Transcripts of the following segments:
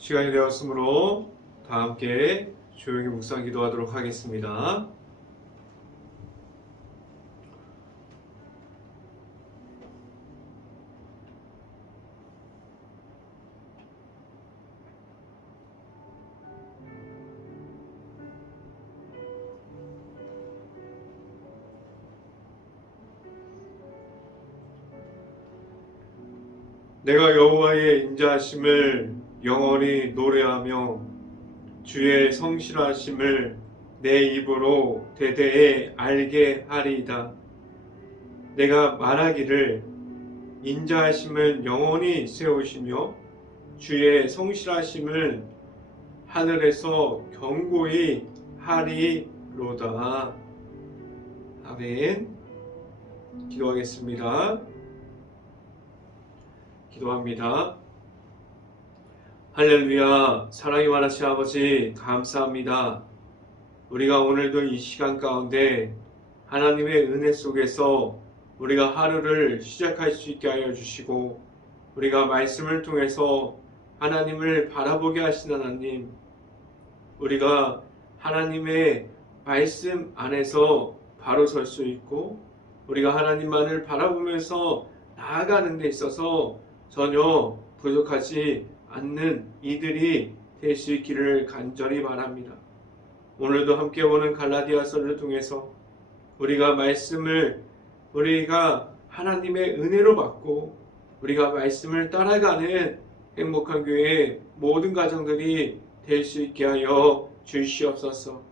시간이 되었으므로 다 함께 조용히 묵상 기도하도록 하겠습니다. 내가 여호와의 인자하심을 영원히 노래하며 주의 성실하심을 내 입으로 대대에 알게 하리이다. 내가 말하기를 인자하심을 영원히 세우시며 주의 성실하심을 하늘에서 경고히 하리로다. 아멘. 기도하겠습니다. 기도합니다. 할렐루야. 사랑이 많으신 아버지 감사합니다. 우리가 오늘도 이 시간 가운데 하나님의 은혜 속에서 우리가 하루를 시작할 수 있게 하여 주시고 우리가 말씀을 통해서 하나님을 바라보게 하신 하나님, 우리가 하나님의 말씀 안에서 바로 설 수 있고 우리가 하나님만을 바라보면서 나아가는 데 있어서 전혀 부족하지 않는 이들이 될 수 있기를 간절히 바랍니다. 오늘도 함께 보는 갈라디아서를 통해서 우리가 말씀을 우리가 하나님의 은혜로 받고 우리가 말씀을 따라가는 행복한 교회의 모든 가정들이 될 수 있게 하여 주시옵소서.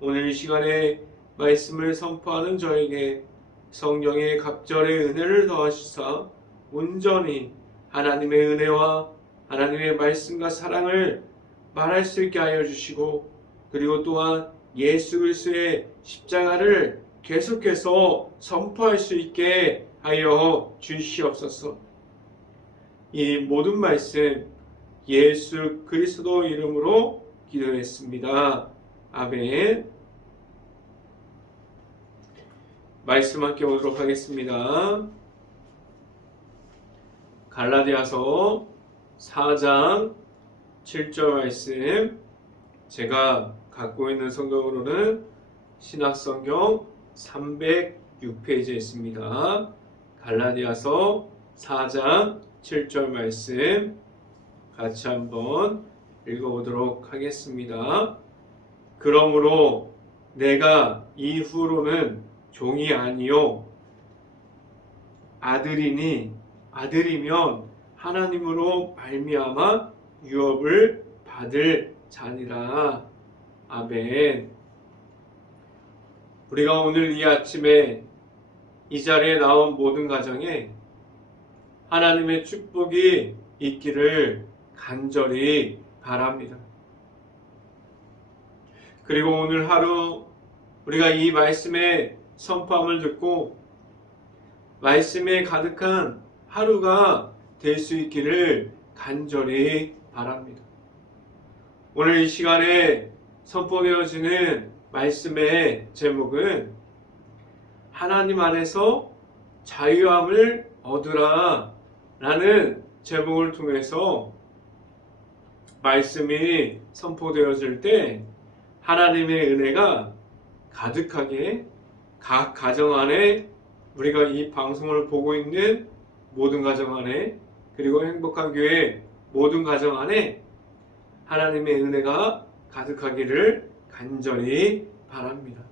오늘 이 시간에 말씀을 선포하는 저에게 성령의 갑절의 은혜를 더하시사 온전히 하나님의 은혜와 하나님의 말씀과 사랑을 말할 수 있게 하여 주시고 그리고 또한 예수 그리스도의 십자가를 계속해서 선포할 수 있게 하여 주시옵소서. 이 모든 말씀 예수 그리스도 이름으로 기도했습니다. 아멘. 말씀 함께 보도록 하겠습니다. 갈라디아서 4장 7절 말씀, 제가 갖고 있는 성경으로는 신약성경 306페이지에 있습니다. 갈라디아서 4장 7절 말씀 같이 한번 읽어보도록 하겠습니다. 그러므로 내가 이후로는 종이 아니요 아들이면 하나님으로 말미암아 유업을 받을 자니라. 아멘. 우리가 오늘 이 아침에 이 자리에 나온 모든 가정에 하나님의 축복이 있기를 간절히 바랍니다. 그리고 오늘 하루 우리가 이 말씀의 선포함을 듣고 말씀에 가득한 하루가 될 수 있기를 간절히 바랍니다. 오늘 이 시간에 선포되어지는 말씀의 제목은 하나님 안에서 자유함을 얻으라 라는 제목을 통해서 말씀이 선포되어질 때 하나님의 은혜가 가득하게 각 가정 안에 우리가 이 방송을 보고 있는 모든 가정 안에 그리고 행복한 교회 모든 가정 안에 하나님의 은혜가 가득하기를 간절히 바랍니다.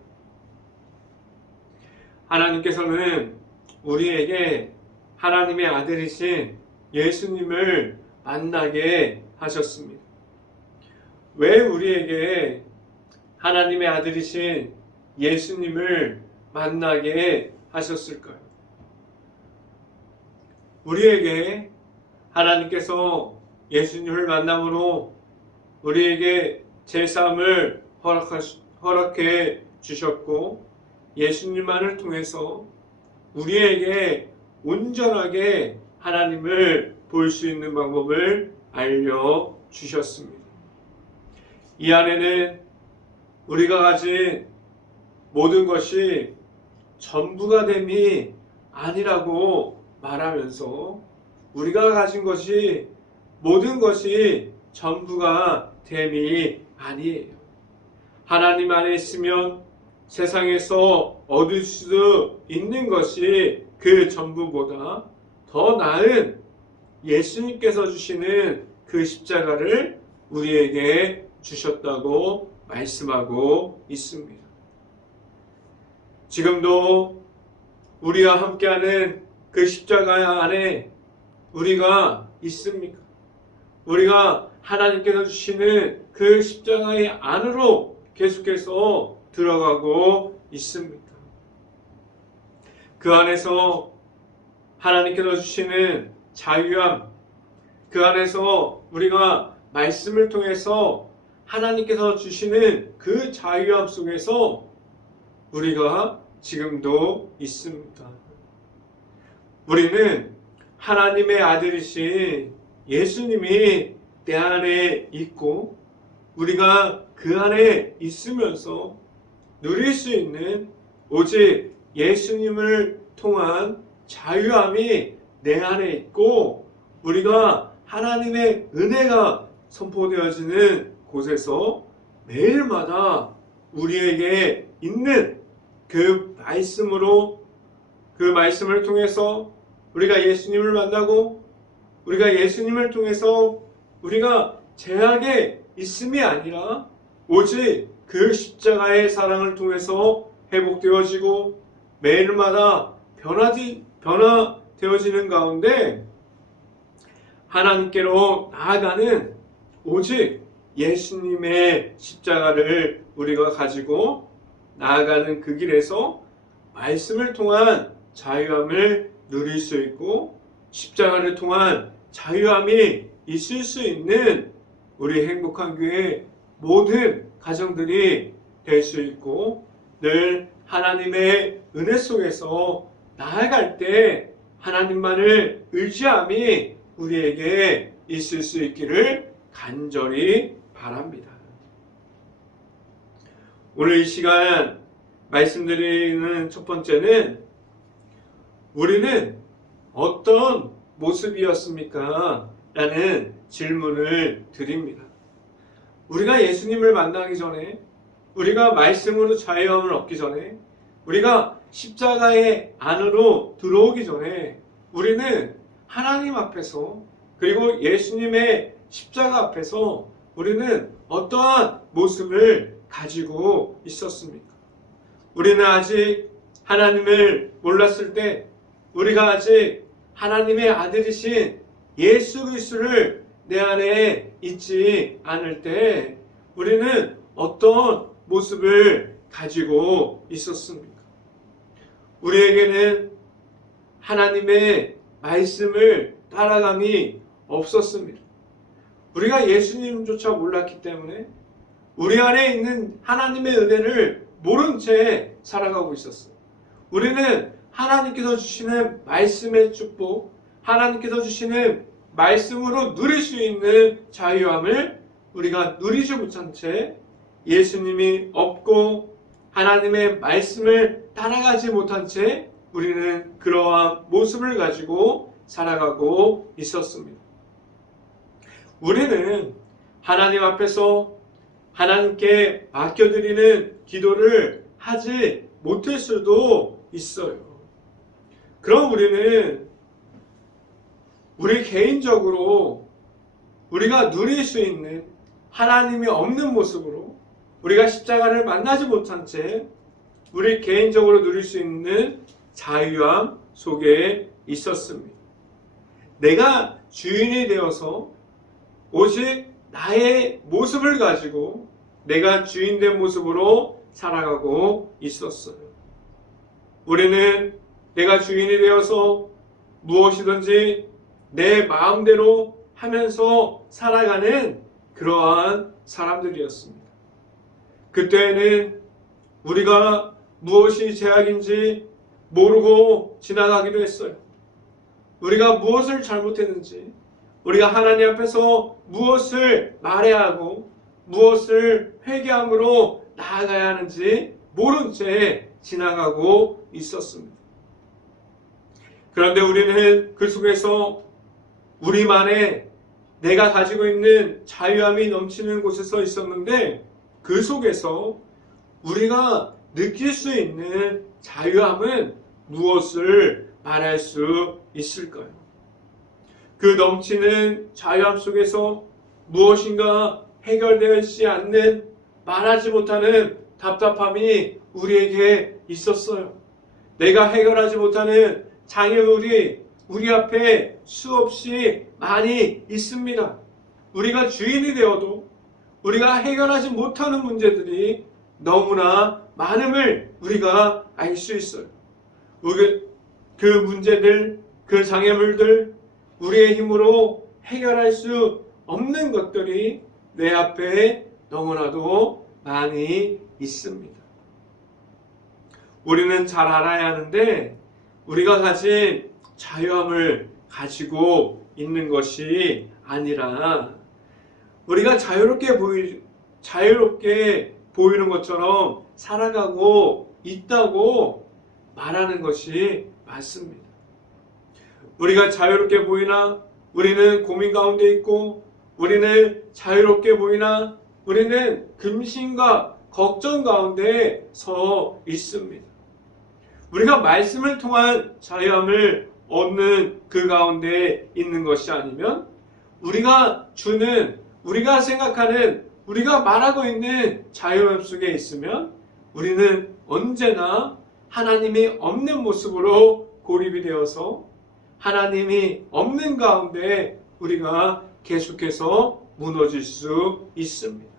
하나님께서는 우리에게 하나님의 아들이신 예수님을 만나게 하셨습니다. 왜 우리에게 하나님의 아들이신 예수님을 만나게 하셨을까요? 우리에게 하나님께서 예수님을 만남으로 우리에게 제사함을 허락해 주셨고 예수님만을 통해서 우리에게 온전하게 하나님을 볼 수 있는 방법을 알려주셨습니다. 이 안에는 우리가 가진 모든 것이 전부가 됨이 아니라고 말하면서 우리가 가진 것이 모든 것이 전부가 됨이 아니에요. 하나님 안에 있으면 세상에서 얻을 수 있는 것이 그 전부보다 더 나은 예수님께서 주시는 그 십자가를 우리에게 주셨다고 말씀하고 있습니다. 지금도 우리와 함께하는 그 십자가 안에 우리가 있습니까? 우리가 하나님께서 주시는 그 십자가의 안으로 계속해서 들어가고 있습니까? 그 안에서 하나님께서 주시는 자유함, 그 안에서 우리가 말씀을 통해서 하나님께서 주시는 그 자유함 속에서 우리가 지금도 있습니다. 우리는 하나님의 아들이신 예수님이 내 안에 있고 우리가 그 안에 있으면서 누릴 수 있는 오직 예수님을 통한 자유함이 내 안에 있고 우리가 하나님의 은혜가 선포되어지는 곳에서 매일마다 우리에게 있는 그 말씀으로 그 말씀을 통해서 우리가 예수님을 만나고 우리가 예수님을 통해서 우리가 죄악에 있음이 아니라 오직 그 십자가의 사랑을 통해서 회복되어지고 매일마다 변화되어지는 가운데 하나님께로 나아가는 오직 예수님의 십자가를 우리가 가지고 나아가는 그 길에서 말씀을 통한 자유함을 누릴 수 있고 십자가를 통한 자유함이 있을 수 있는 우리 행복한 교회 모든 가정들이 될 수 있고 늘 하나님의 은혜 속에서 나아갈 때 하나님만을 의지함이 우리에게 있을 수 있기를 간절히 바랍니다. 오늘 이 시간 말씀드리는 첫 번째는 우리는 어떤 모습이었습니까? 라는 질문을 드립니다. 우리가 예수님을 만나기 전에 우리가 말씀으로 자유함을 얻기 전에 우리가 십자가의 안으로 들어오기 전에 우리는 하나님 앞에서 그리고 예수님의 십자가 앞에서 우리는 어떠한 모습을 가지고 있었습니까? 우리는 아직 하나님을 몰랐을 때 우리가 아직 하나님의 아들이신 예수 그리스도를 내 안에 있지 않을 때 우리는 어떤 모습을 가지고 있었습니까? 우리에게는 하나님의 말씀을 따라감이 없었습니다. 우리가 예수님조차 몰랐기 때문에 우리 안에 있는 하나님의 은혜를 모른 채 살아가고 있었어요. 우리는 하나님께서 주시는 말씀의 축복, 하나님께서 주시는 말씀으로 누릴 수 있는 자유함을 우리가 누리지 못한 채 예수님이 없고 하나님의 말씀을 따라가지 못한 채 우리는 그러한 모습을 가지고 살아가고 있었습니다. 우리는 하나님 앞에서 하나님께 맡겨드리는 기도를 하지 못할 수도 있어요. 그럼 우리는 우리 개인적으로 우리가 누릴 수 있는 하나님이 없는 모습으로 우리가 십자가를 만나지 못한 채 우리 개인적으로 누릴 수 있는 자유함 속에 있었습니다. 내가 주인이 되어서 오직 나의 모습을 가지고 내가 주인된 모습으로 살아가고 있었어요. 우리는 내가 주인이 되어서 무엇이든지 내 마음대로 하면서 살아가는 그러한 사람들이었습니다. 그때는 우리가 무엇이 죄악인지 모르고 지나가기도 했어요. 우리가 무엇을 잘못했는지, 우리가 하나님 앞에서 무엇을 말해야 하고 무엇을 회개함으로 나아가야 하는지 모른 채 지나가고 있었습니다. 그런데 우리는 그 속에서 우리만의 내가 가지고 있는 자유함이 넘치는 곳에 서 있었는데 그 속에서 우리가 느낄 수 있는 자유함은 무엇을 말할 수 있을까요? 그 넘치는 자유함 속에서 무엇인가 해결되지 않는, 말하지 못하는 답답함이 우리에게 있었어요. 내가 해결하지 못하는 장애물이 우리 앞에 수없이 많이 있습니다. 우리가 주인이 되어도 우리가 해결하지 못하는 문제들이 너무나 많음을 우리가 알 수 있어요. 그 문제들, 그 장애물들, 우리의 힘으로 해결할 수 없는 것들이 내 앞에 너무나도 많이 있습니다. 우리는 잘 알아야 하는데 우리가 가진 자유함을 가지고 있는 것이 아니라 우리가 자유롭게 보이는 것처럼 살아가고 있다고 말하는 것이 맞습니다. 우리가 자유롭게 보이나 우리는 고민 가운데 있고, 우리는 자유롭게 보이나 우리는 근심과 걱정 가운데 서 있습니다. 우리가 말씀을 통한 자유함을 얻는 그 가운데 있는 것이 아니면 우리가 주는, 우리가 생각하는, 우리가 말하고 있는 자유함 속에 있으면 우리는 언제나 하나님이 없는 모습으로 고립이 되어서 하나님이 없는 가운데 우리가 계속해서 무너질 수 있습니다.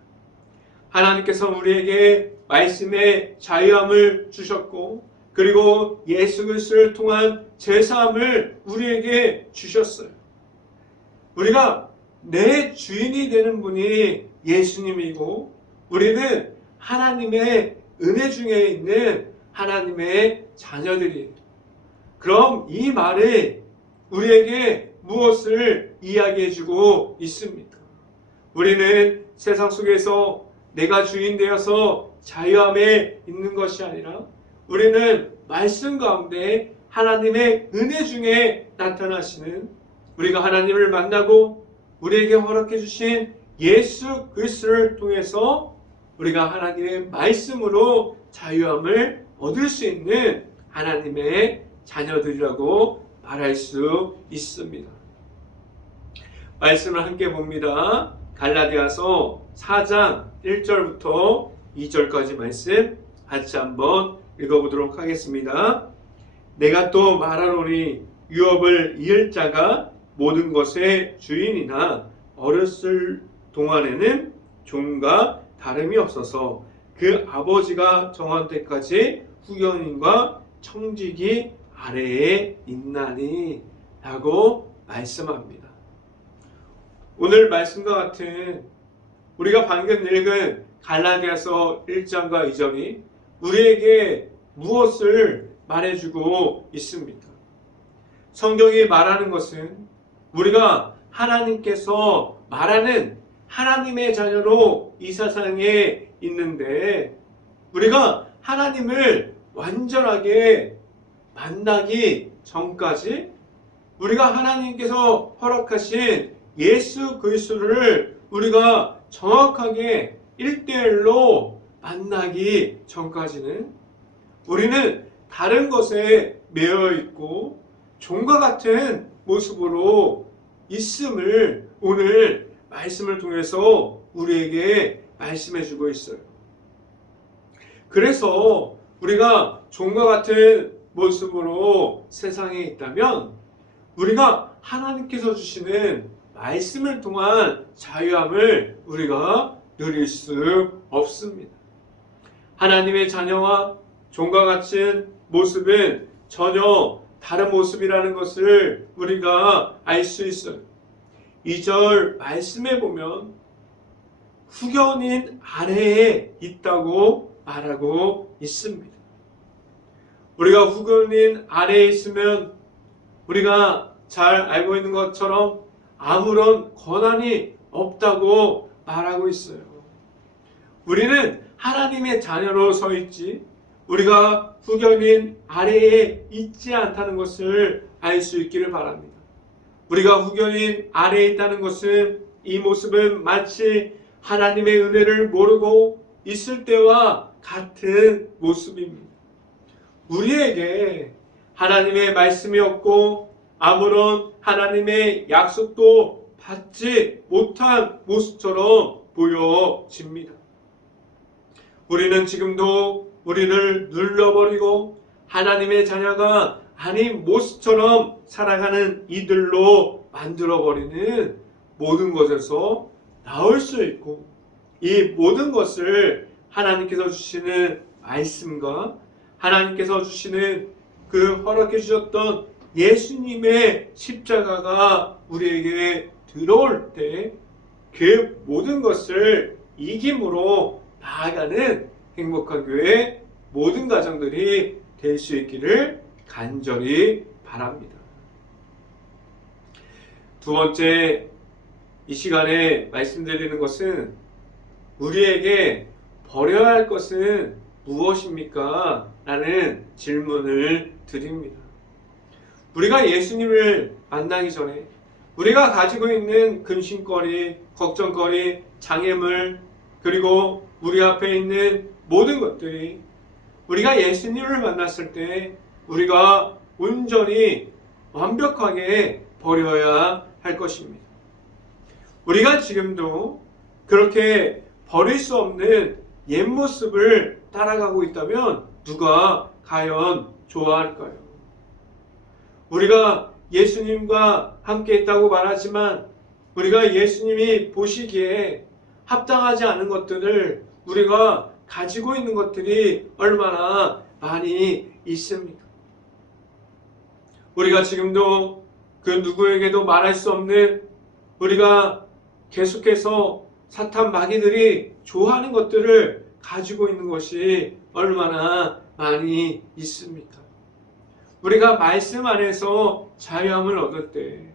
하나님께서 우리에게 말씀의 자유함을 주셨고, 그리고 예수 그리스도를 통한 제사함을 우리에게 주셨어요. 우리가 내 주인이 되는 분이 예수님이고, 우리는 하나님의 은혜 중에 있는 하나님의 자녀들이에요. 그럼 이 말이 우리에게 무엇을 이야기해주고 있습니까? 우리는 세상 속에서 내가 주인 되어서 자유함에 있는 것이 아니라 우리는 말씀 가운데 하나님의 은혜 중에 나타나시는, 우리가 하나님을 만나고 우리에게 허락해 주신 예수 그리스도를 통해서 우리가 하나님의 말씀으로 자유함을 얻을 수 있는 하나님의 자녀들이라고 말할 수 있습니다. 말씀을 함께 봅니다. 갈라디아서 4장 1절부터 2절까지 말씀 같이 한번 읽어보도록 하겠습니다. 내가 또 말하노니 유업을 이을 자가 모든 것의 주인이나 어렸을 동안에는 종과 다름이 없어서 그 아버지가 정한 때까지 후견인과 청지기 아래에 있나니 라고 말씀합니다. 오늘 말씀과 같은 우리가 방금 읽은 갈라디아서 1장과 2절이 우리에게 무엇을 말해주고 있습니까? 성경이 말하는 것은 우리가 하나님께서 말하는 하나님의 자녀로 이 세상에 있는데, 우리가 하나님을 완전하게 만나기 전까지 우리가 하나님께서 허락하신 예수 그리스도를 우리가 정확하게 1대1로 만나기 전까지는 우리는 다른 것에 매여 있고 종과 같은 모습으로 있음을 오늘 말씀을 통해서 우리에게 말씀해 주고 있어요. 그래서 우리가 종과 같은 모습으로 세상에 있다면 우리가 하나님께서 주시는 말씀을 통한 자유함을 우리가 누릴 수 없습니다. 하나님의 자녀와 종과 같은 모습은 전혀 다른 모습이라는 것을 우리가 알 수 있어요. 2절 말씀에 보면 후견인 아래에 있다고 말하고 있습니다. 우리가 후견인 아래에 있으면 우리가 잘 알고 있는 것처럼 아무런 권한이 없다고 말하고 있어요. 우리는 하나님의 자녀로 서 있지 우리가 후견인 아래에 있지 않다는 것을 알 수 있기를 바랍니다. 우리가 후견인 아래에 있다는 것은 이 모습은 마치 하나님의 은혜를 모르고 있을 때와 같은 모습입니다. 우리에게 하나님의 말씀이 없고 아무런 하나님의 약속도 받지 못한 모습처럼 보여집니다. 우리는 지금도 우리를 눌러버리고 하나님의 자녀가 아닌 모습처럼 살아가는 이들로 만들어버리는 모든 것에서 나올 수 있고, 이 모든 것을 하나님께서 주시는 말씀과 하나님께서 주시는 그 허락해 주셨던 예수님의 십자가가 우리에게 들어올 때 그 모든 것을 이김으로 나아가는 행복한 교회 모든 가정들이 될 수 있기를 간절히 바랍니다. 두 번째, 이 시간에 말씀드리는 것은 우리에게 버려야 할 것은 무엇입니까? 라는 질문을 드립니다. 우리가 예수님을 만나기 전에 우리가 가지고 있는 근심거리, 걱정거리, 장애물, 그리고 우리 앞에 있는 모든 것들이 우리가 예수님을 만났을 때 우리가 온전히 완벽하게 버려야 할 것입니다. 우리가 지금도 그렇게 버릴 수 없는 옛 모습을 따라가고 있다면 누가 과연 좋아할까요? 우리가 예수님과 함께 있다고 말하지만 우리가 예수님이 보시기에 합당하지 않은 것들을 우리가 가지고 있는 것들이 얼마나 많이 있습니까? 우리가 지금도 그 누구에게도 말할 수 없는, 우리가 계속해서 사탄 마귀들이 좋아하는 것들을 가지고 있는 것이 얼마나 많이 있습니까? 우리가 말씀 안에서 자유함을 얻을 때,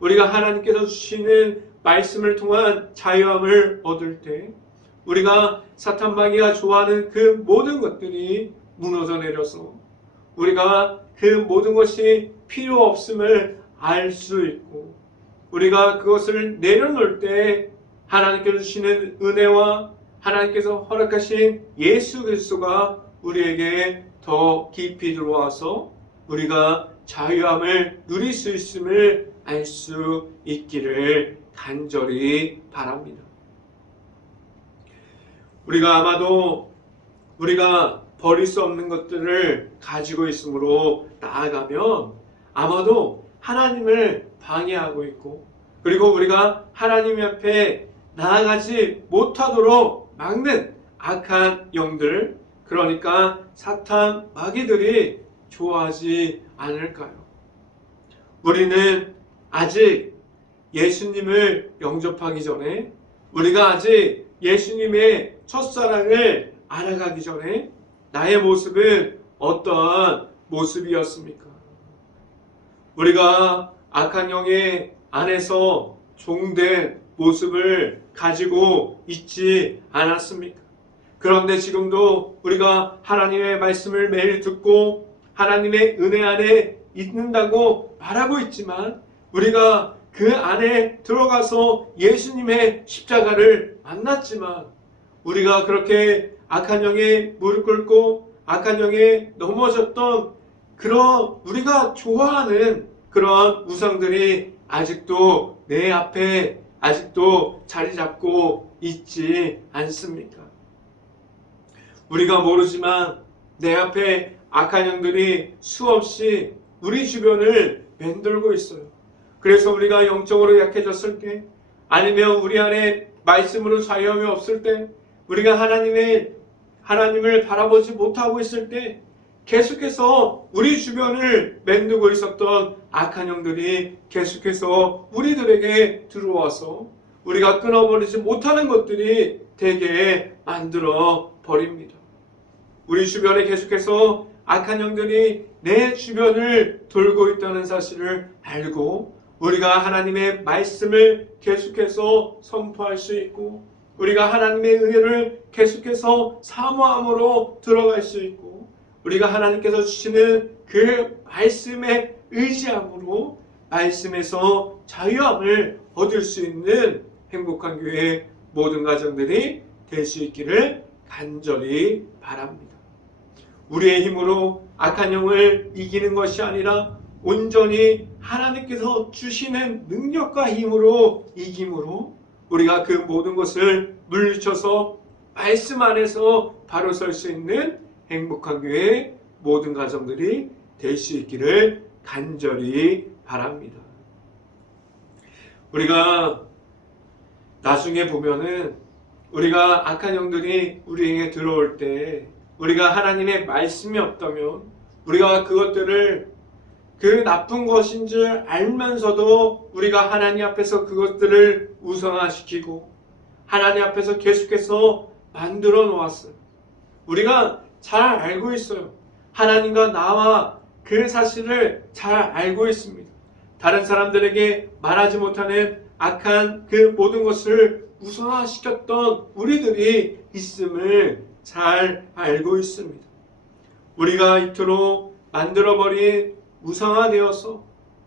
우리가 하나님께서 주시는 말씀을 통한 자유함을 얻을 때, 우리가 사탄 마귀가 좋아하는 그 모든 것들이 무너져 내려서 우리가 그 모든 것이 필요 없음을 알 수 있고, 우리가 그것을 내려놓을 때 하나님께서 주시는 은혜와 하나님께서 허락하신 예수 그리스도가 우리에게 더 깊이 들어와서 우리가 자유함을 누릴 수 있음을 알 수 있기를 간절히 바랍니다. 우리가 아마도 우리가 버릴 수 없는 것들을 가지고 있으므로 나아가면 아마도 하나님을 방해하고 있고, 그리고 우리가 하나님 앞에 나아가지 못하도록 막는 악한 영들, 그러니까 사탄 마귀들이 좋아하지 않을까요? 우리는 아직 예수님을 영접하기 전에, 우리가 아직 예수님의 첫사랑을 알아가기 전에 나의 모습은 어떠한 모습이었습니까? 우리가 악한 영의 안에서 종된 모습을 가지고 있지 않았습니까? 그런데 지금도 우리가 하나님의 말씀을 매일 듣고 하나님의 은혜 안에 있는다고 말하고 있지만, 우리가 그 안에 들어가서 예수님의 십자가를 만났지만, 우리가 그렇게 악한 영에 무릎 꿇고 악한 영에 넘어졌던 그런 우리가 좋아하는 그런 우상들이 아직도 내 앞에 아직도 자리 잡고 있지 않습니까? 우리가 모르지만 내 앞에 악한 영들이 수없이 우리 주변을 맴돌고 있어요. 그래서 우리가 영적으로 약해졌을 때, 아니면 우리 안에 말씀으로 자유함이 없을 때, 우리가 하나님을 바라보지 못하고 있을 때 계속해서 우리 주변을 맴돌고 있었던 악한 영들이 계속해서 우리들에게 들어와서 우리가 끊어버리지 못하는 것들이 되게 만들어 버립니다. 우리 주변에 계속해서 악한 영들이 내 주변을 돌고 있다는 사실을 알고 우리가 하나님의 말씀을 계속해서 선포할 수 있고, 우리가 하나님의 은혜를 계속해서 사모함으로 들어갈 수 있고, 우리가 하나님께서 주시는 그 말씀에 의지함으로 말씀에서 자유함을 얻을 수 있는 행복한 교회 모든 가정들이 될 수 있기를 간절히 바랍니다. 우리의 힘으로 악한 영을 이기는 것이 아니라 온전히 하나님께서 주시는 능력과 힘으로 이김으로 우리가 그 모든 것을 물리쳐서 말씀 안에서 바로 설 수 있는 행복한 교회 모든 가정들이 될 수 있기를 간절히 바랍니다. 우리가 나중에 보면은 우리가 악한 영들이 우리에게 들어올 때 우리가 하나님의 말씀이 없다면 우리가 그것들을 그 나쁜 것인 줄 알면서도 우리가 하나님 앞에서 그것들을 우상화시키고 하나님 앞에서 계속해서 만들어 놓았어요. 우리가 잘 알고 있어요. 하나님과 나와 그 사실을 잘 알고 있습니다. 다른 사람들에게 말하지 못하는 악한 그 모든 것을 우상화시켰던 우리들이 있음을 잘 알고 있습니다. 우리가 이토록 만들어버린 우상화되어서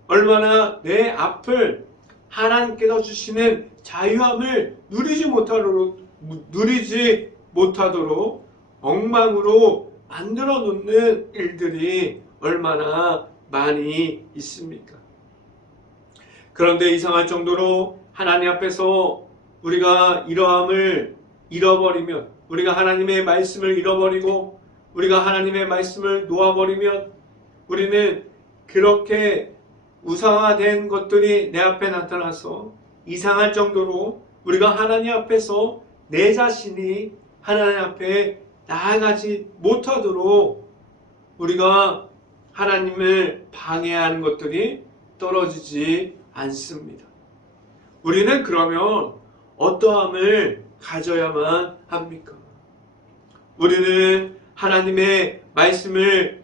얼마나 내 앞을 하나님께서 주시는 자유함을 누리지 못하도록 엉망으로 만들어 놓는 일들이 얼마나 많이 있습니까? 그런데 이상할 정도로 하나님 앞에서 우리가 이러함을 잃어버리면, 우리가 하나님의 말씀을 잃어버리고 우리가 하나님의 말씀을 놓아버리면 우리는 그렇게 우상화된 것들이 내 앞에 나타나서 이상할 정도로 우리가 하나님 앞에서 내 자신이 하나님 앞에 나아가지 못하도록 우리가 하나님을 방해하는 것들이 떨어지지 않습니다. 우리는 그러면 어떠함을 가져야만 합니까? 우리는 하나님의 말씀을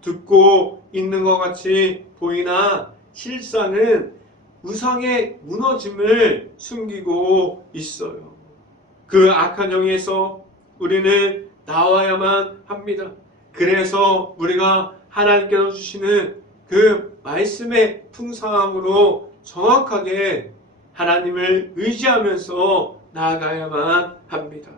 듣고 있는 것 같이 보이나 실상은 우상의 무너짐을 숨기고 있어요. 그 악한 영에서 우리는 나와야만 합니다. 그래서 우리가 하나님께서 주시는 그 말씀의 풍성함으로 정확하게 하나님을 의지하면서 나아가야만 합니다.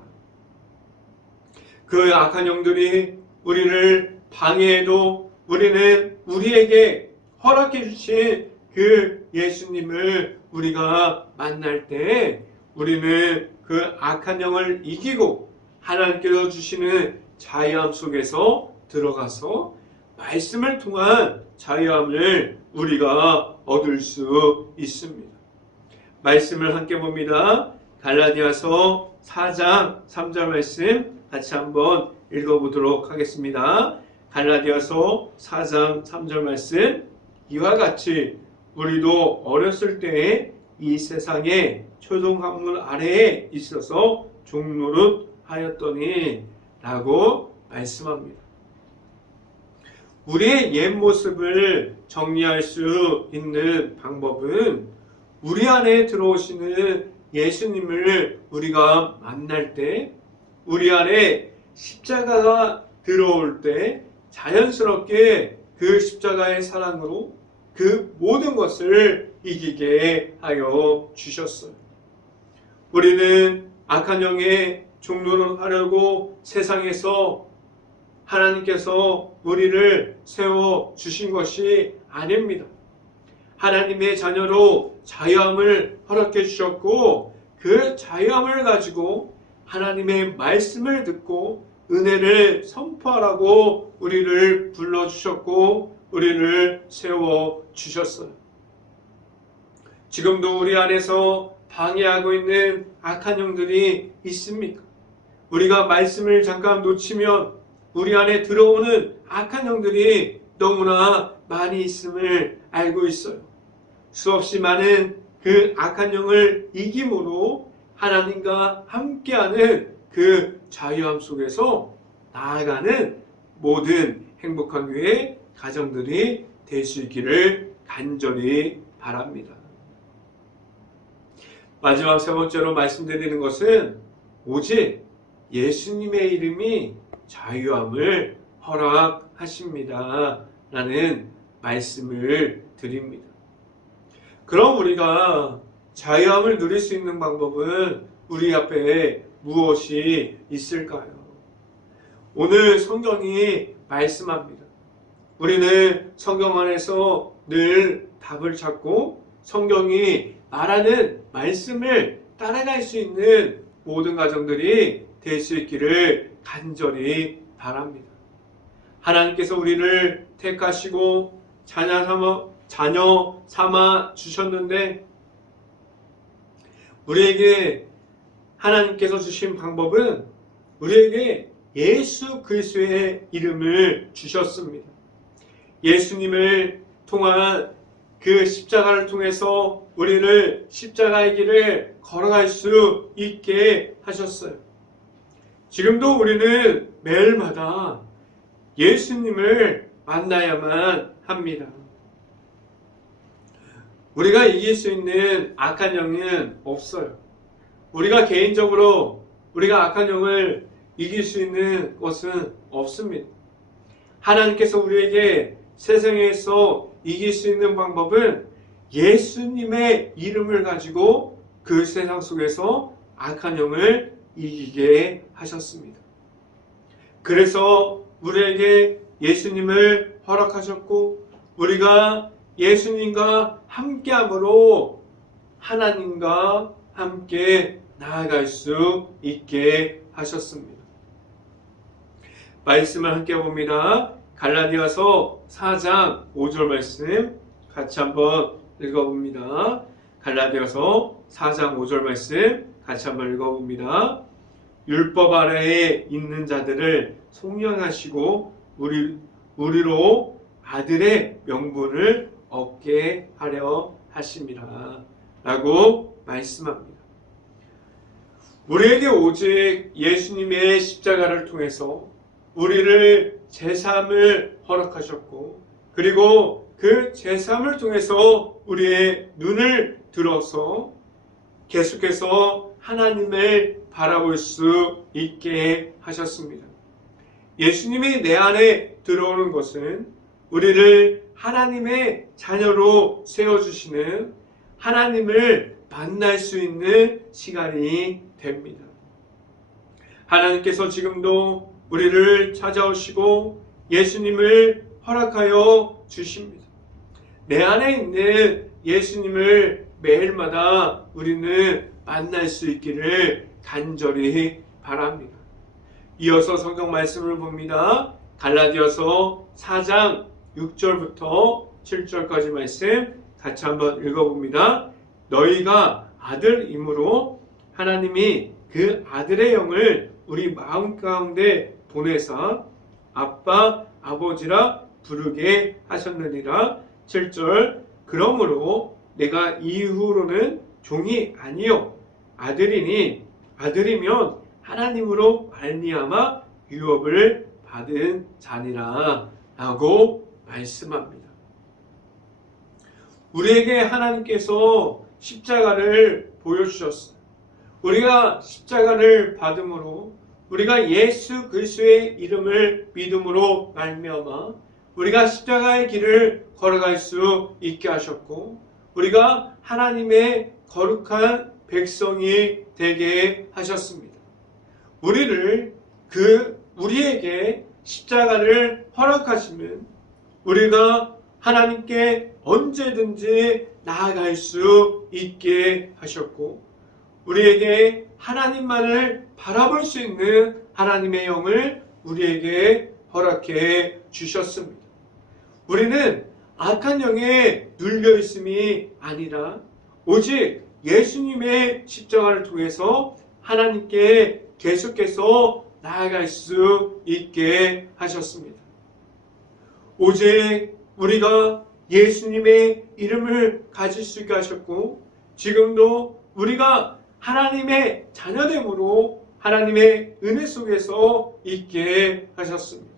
그 악한 영들이 우리를 방해해도 우리는 우리에게 허락해 주신 그 예수님을 우리가 만날 때 우리는 그 악한 영을 이기고 하나님께서 주시는 자유함 속에서 들어가서 말씀을 통한 자유함을 우리가 얻을 수 있습니다. 말씀을 함께 봅니다. 갈라디아서 4장 3절 말씀 같이 한번 읽어보도록 하겠습니다. 갈라디아서 4장 3절 말씀, 이와 같이 우리도 어렸을 때에 이 세상의 초동학문 아래에 있어서 종노릇하였더니 라고 말씀합니다. 우리의 옛 모습을 정리할 수 있는 방법은 우리 안에 들어오시는 예수님을 우리가 만날 때, 우리 안에 십자가가 들어올 때 자연스럽게 그 십자가의 사랑으로 그 모든 것을 이기게 하여 주셨어요. 우리는 악한 영의 종노릇 하려고 세상에서 하나님께서 우리를 세워 주신 것이 아닙니다. 하나님의 자녀로 자유함을 허락해 주셨고 그 자유함을 가지고 하나님의 말씀을 듣고 은혜를 선포하라고 우리를 불러주셨고 우리를 세워주셨어요. 지금도 우리 안에서 방해하고 있는 악한 영들이 있습니까? 우리가 말씀을 잠깐 놓치면 우리 안에 들어오는 악한 영들이 너무나 많이 있음을 알고 있어요. 수없이 많은 그 악한 영을 이김으로 하나님과 함께하는 그 자유함 속에서 나아가는 모든 행복한 교회 가정들이 될 수 있기를 간절히 바랍니다. 마지막 세 번째로 말씀드리는 것은 오직 예수님의 이름이 자유함을 허락하십니다 라는 말씀을 드립니다. 그럼 우리가 자유함을 누릴 수 있는 방법은 우리 앞에 무엇이 있을까요? 오늘 성경이 말씀합니다. 우리는 성경 안에서 늘 답을 찾고 성경이 말하는 말씀을 따라갈 수 있는 모든 가정들이 될 수 있기를 간절히 바랍니다. 하나님께서 우리를 택하시고 자녀 삼아 주셨는데 우리에게 하나님께서 주신 방법은 우리에게 예수 그리스도의 이름을 주셨습니다. 예수님을 통한 그 십자가를 통해서 우리를 십자가의 길을 걸어갈 수 있게 하셨어요. 지금도 우리는 매일마다 예수님을 만나야만 합니다. 우리가 이길 수 있는 악한 영은 없어요. 우리가 개인적으로 우리가 악한 영을 이길 수 있는 것은 없습니다. 하나님께서 우리에게 세상에서 이길 수 있는 방법은 예수님의 이름을 가지고 그 세상 속에서 악한 영을 이기게 하셨습니다. 그래서 우리에게 예수님을 허락하셨고 우리가 예수님과 함께함으로 하나님과 함께 나아갈 수 있게 하셨습니다. 말씀을 함께 봅니다. 갈라디아서 4장 5절 말씀 같이 한번 읽어봅니다. 갈라디아서 4장 5절 말씀 같이 한번 읽어봅니다. 율법 아래에 있는 자들을 속량하시고 우리로 아들의 명분을 얻게 하려 하심이라 라고 말씀합니다. 우리에게 오직 예수님의 십자가를 통해서 우리를 제사함을 허락하셨고 그리고 그 제사함을 통해서 우리의 눈을 들어서 계속해서 하나님을 바라볼 수 있게 하셨습니다. 예수님이 내 안에 들어오는 것은 우리를 하나님의 자녀로 세워주시는 하나님을 만날 수 있는 시간이 됩니다. 하나님께서 지금도 우리를 찾아오시고 예수님을 허락하여 주십니다. 내 안에 있는 예수님을 매일마다 우리는 만날 수 있기를 간절히 바랍니다. 이어서 성경 말씀을 봅니다. 갈라디아서 4장 6절부터 7절까지 말씀 같이 한번 읽어봅니다. 너희가 아들이므로 하나님이 그 아들의 영을 우리 마음 가운데 보내사 아빠 아버지라 부르게 하셨느니라. 7절 그러므로 내가 이후로는 종이 아니요 아들이니 아들이면 하나님으로 말미암아 유업을 받은 자니라 라고 말씀합니다. 우리에게 하나님께서 십자가를 보여주셨어요. 우리가 십자가를 받음으로 우리가 예수 그리스도의 이름을 믿음으로 말미암아 우리가 십자가의 길을 걸어갈 수 있게 하셨고 우리가 하나님의 거룩한 백성이 되게 하셨습니다. 우리에게 십자가를 허락하시면 우리가 하나님께 언제든지 나아갈 수 있게 하셨고 우리에게 하나님만을 바라볼 수 있는 하나님의 영을 우리에게 허락해 주셨습니다. 우리는 악한 영에 눌려 있음이 아니라 오직 예수님의 십자가를 통해서 하나님께 계속해서 나아갈 수 있게 하셨습니다. 오직 우리가 예수님의 이름을 가질 수 있게 하셨고 지금도 우리가 하나님의 자녀됨으로 하나님의 은혜 속에서 있게 하셨습니다.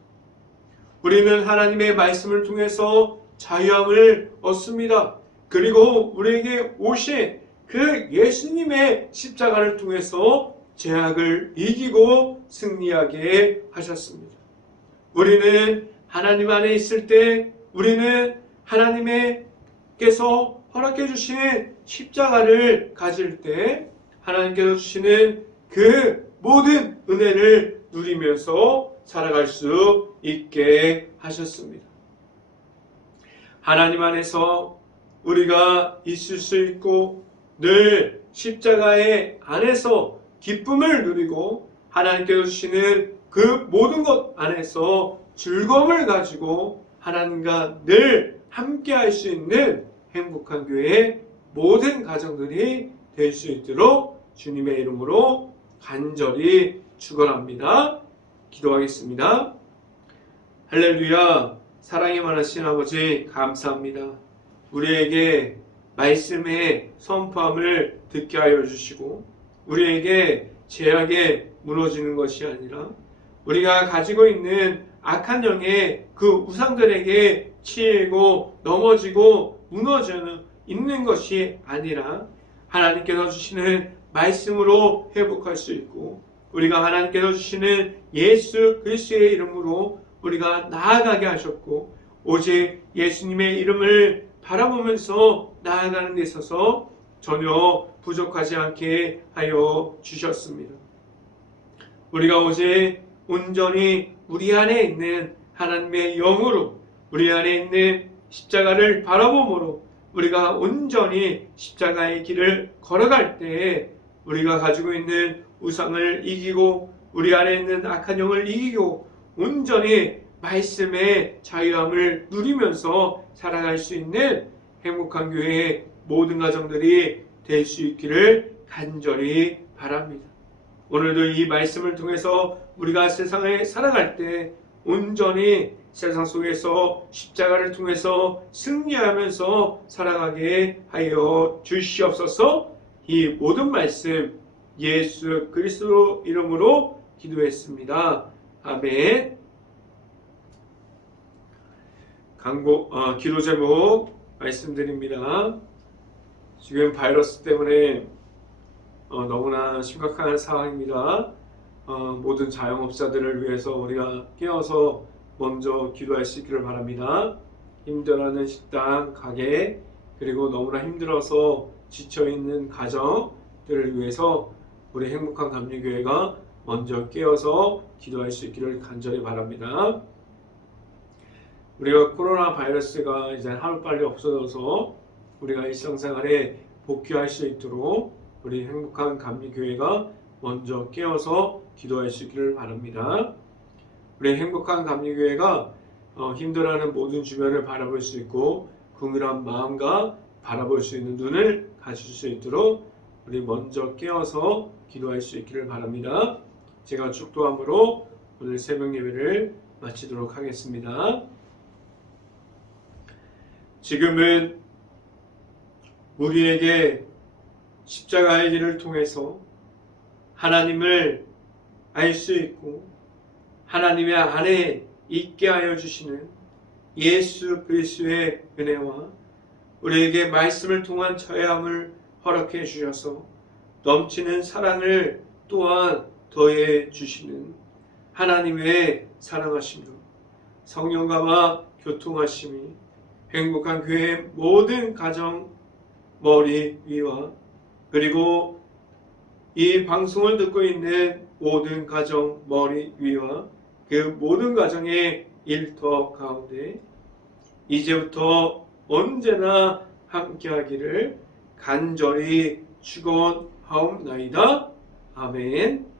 우리는 하나님의 말씀을 통해서 자유함을 얻습니다. 그리고 우리에게 오신 그 예수님의 십자가를 통해서 죄악을 이기고 승리하게 하셨습니다. 우리는 하나님 안에 있을 때 우리는 하나님께서 허락해 주신 십자가를 가질 때 하나님께서 주시는 그 모든 은혜를 누리면서 살아갈 수 있게 하셨습니다. 하나님 안에서 우리가 있을 수 있고 늘 십자가의 안에서 기쁨을 누리고 하나님께서 주시는 그 모든 것 안에서 즐거움을 가지고 하나님과 늘 함께 할 수 있는 행복한 교회의 모든 가정들이 될 수 있도록 주님의 이름으로 간절히 축원합니다. 기도하겠습니다. 할렐루야. 사랑이 많으신 아버지 감사합니다. 우리에게 말씀의 선포함을 듣게 하여 주시고 우리에게 죄악에 무너지는 것이 아니라 우리가 가지고 있는 악한 영의 그 우상들에게 치이고 넘어지고 무너져 있는 것이 아니라 하나님께서 주시는 말씀으로 회복할 수 있고 우리가 하나님께서 주시는 예수 그리스도의 이름으로 우리가 나아가게 하셨고 오직 예수님의 이름을 바라보면서 나아가는 데 있어서 전혀 부족하지 않게 하여 주셨습니다. 우리가 오직 온전히 우리 안에 있는 하나님의 영으로 우리 안에 있는 십자가를 바라봄으로 우리가 온전히 십자가의 길을 걸어갈 때에 우리가 가지고 있는 우상을 이기고 우리 안에 있는 악한 영을 이기고 온전히 말씀의 자유함을 누리면서 살아갈 수 있는 행복한 교회의 모든 가정들이 될 수 있기를 간절히 바랍니다. 오늘도 이 말씀을 통해서 우리가 세상에 살아갈 때 온전히 세상 속에서 십자가를 통해서 승리하면서 살아가게 하여 주시옵소서. 이 모든 말씀 예수 그리스도 이름으로 기도했습니다. 아멘. 기도 제목 말씀드립니다. 지금 바이러스 때문에 너무나 심각한 상황입니다. 모든 자영업자들을 위해서 우리가 깨어서 먼저 기도할 수 있기를 바랍니다. 힘들어하는 식당, 가게, 그리고 너무나 힘들어서 지쳐있는 가정들을 위해서 우리 행복한 감리교회가 먼저 깨어서 기도할 수 있기를 간절히 바랍니다. 우리가 코로나 바이러스가 이제 하루빨리 없어져서 우리가 일상생활에 복귀할 수 있도록 우리 행복한 감리교회가 먼저 깨어서 기도할 수 있기를 바랍니다. 우리 행복한 감리교회가 힘들어하는 모든 주변을 바라볼 수 있고 긍휼한 마음과 바라볼 수 있는 눈을 가질 수 있도록 우리 먼저 깨어서 기도할 수 있기를 바랍니다. 제가 축도함으로 오늘 새벽 예배를 마치도록 하겠습니다. 지금은 우리에게 십자가의 길을 통해서 하나님을 알 수 있고 하나님의 안에 있게 하여 주시는 예수 그리스도의 은혜와 우리에게 말씀을 통한 처해함을 허락해 주셔서 넘치는 사랑을 또한 더해 주시는 하나님의 사랑하심과 성령과 교통하심이 행복한 교회의 모든 가정 머리 위와 그리고 이 방송을 듣고 있는 모든 가정 머리 위와 그 모든 가정의 일터 가운데 이제부터 언제나 함께하기를 간절히 축원하옵나이다. 아멘.